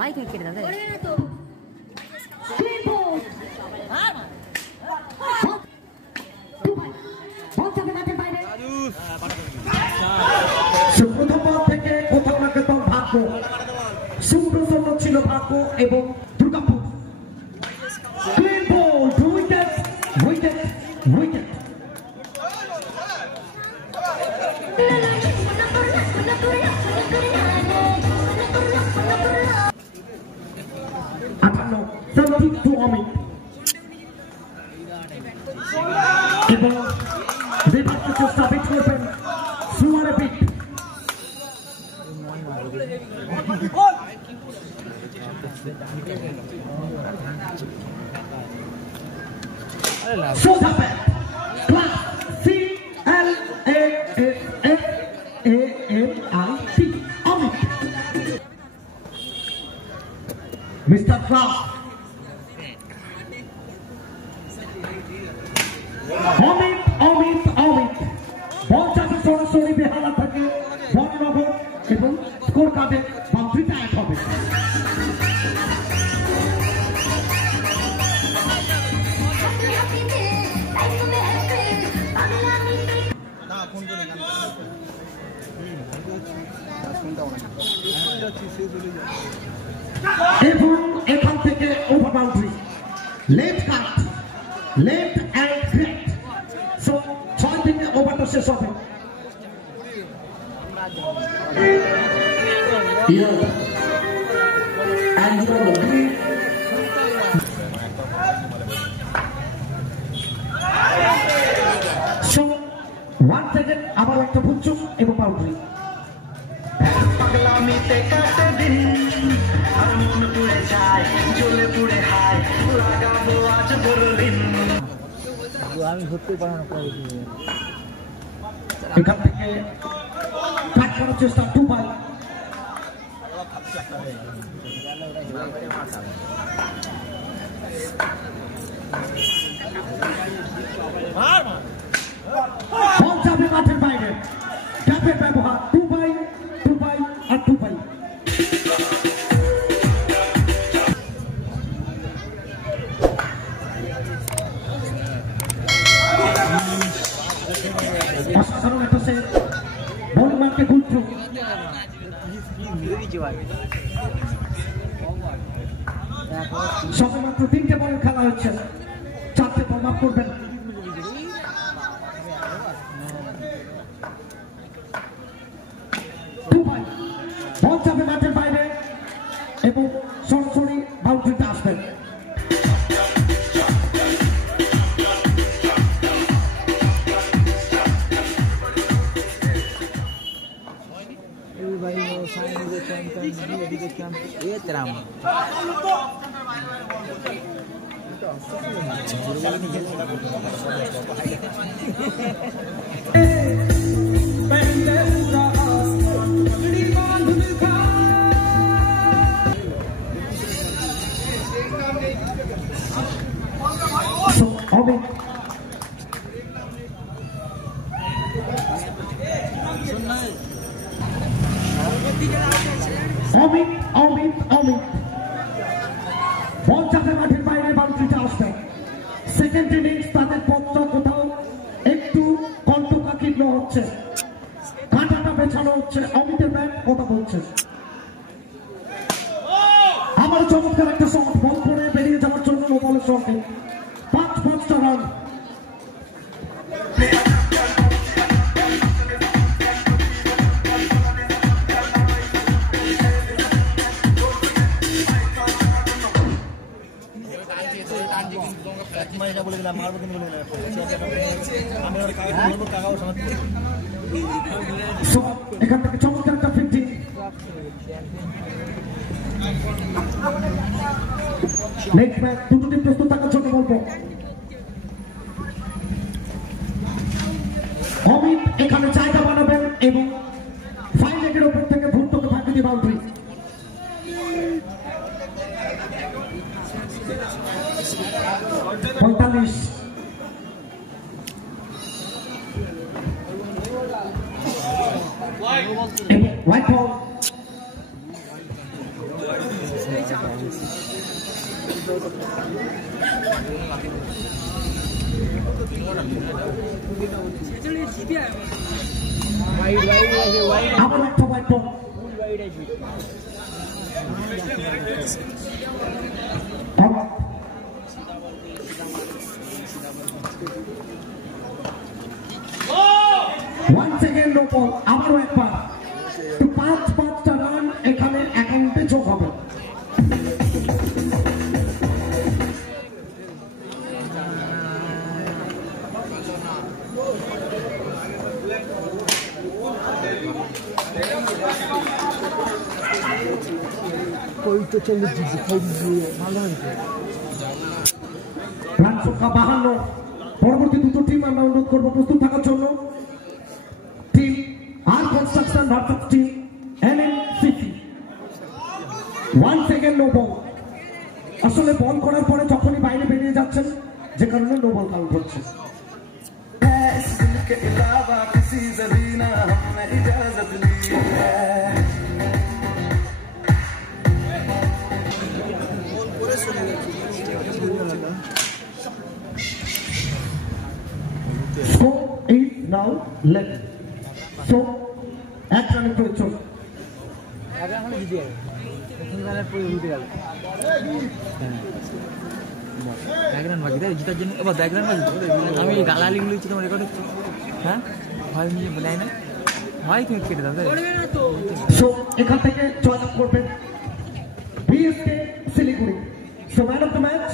মাইক কেটে দাও থেকে কোথাও না কোথাও ভাগ্য সুব্রত ছিল ভাগ্য এবং Durgapur clean ball wicket wicket wicket Amit এবং বিভাগকে চেষ্টা বিট করবেন সুমারে বিট সোজা bat class CLASSAMIT Amit mister class Amit Amit Amit ball চাপে সরাসরি বেহালা থেকে বর্ণনগর এবং স্কোর কার্ডে বাউন্ডারিটা এক হবে এবং এখান থেকে over boundary left cut left and great so 6 দিনে ওভারটা শেষ হবে সো 1 সেকেন্ড আবার একটা বুঝছো এবং বাউন্ডারি পাগলামিতে কাটে দিন আর মন পুড়ে যায় জ্বলে পুড়ে হায় লাগাবো আজ বড়দিন আমি ধরতে পারবো না এখান থেকে কাট করার চেষ্টা 2 বল বল যাবে মাঠের বাইরে ক্যাপের ব্যবহার 2 বাই আর 2 বাই অসাধারণ একটা সে বল মারকে গুলছো সবেমাত্র 3টে বল খেলা হচ্ছে 4টে বল মাফ করবেন বল যাবে মাঠের বাইরে এবং সরাসরি বাউন্ডারিতে আসবেন অমিত অমিত অমিত অমিত বল চাপে মাঠের বাইরে বাউন্ডারিতে আসবে সেকেন্ড ইনিংস তাদের পথটা কোথাও একটু কণ্ঠকাকীর্ণ হচ্ছে কাঁটাটা বেছানো হচ্ছে অমিতের ব্যাট কথা বলছে আমার চমৎকার একটা শট বল করে বেরিয়ে যাওয়ার জন্য নো বলের সঙ্গে 5টা রান এখান থেকে চমৎকার একটা ফিল্ডিং নেক্সট ম্যাচ দুটো টিম প্রস্তুত থাকার জন্য বলবো অমিত এখানে জায়গা বানাবেন এবং 5 লেগের উপর থেকে ভুট্টোকে ফাঁকি দিয়ে বাউন্ডারি পঁয়তাল্লিশ হোয়াইট বল আবার একটা white ball. once again no ball, আবারও একবার। তো পাঁচটা রান এখানে অ্যাকাউন্টে যোগ হবে। রান সংখ্যা 52। পরবর্তী দুটো টিম আমরা অনুরোধ করবো প্রস্তুত থাকার জন্য। টিম আর construction versus team NNCC। once again no ball। আসলে বল করার পরে যখনই বাইরে বেরিয়ে যাচ্ছেন, যে কারণে নো বল কাউন্ট হচ্ছে। Score is now left. So, এক রানের প্রয়োজন। জিতার জন্য আমি দালালি বলেছি তোমার রেকর্ড হচ্ছে। হ্যাঁ ভাই নিয়ে বলাই না ভাই, তুমি কেটে দাও। সো এখান থেকে জয়েন করবেন BSK Siliguri. So man of the match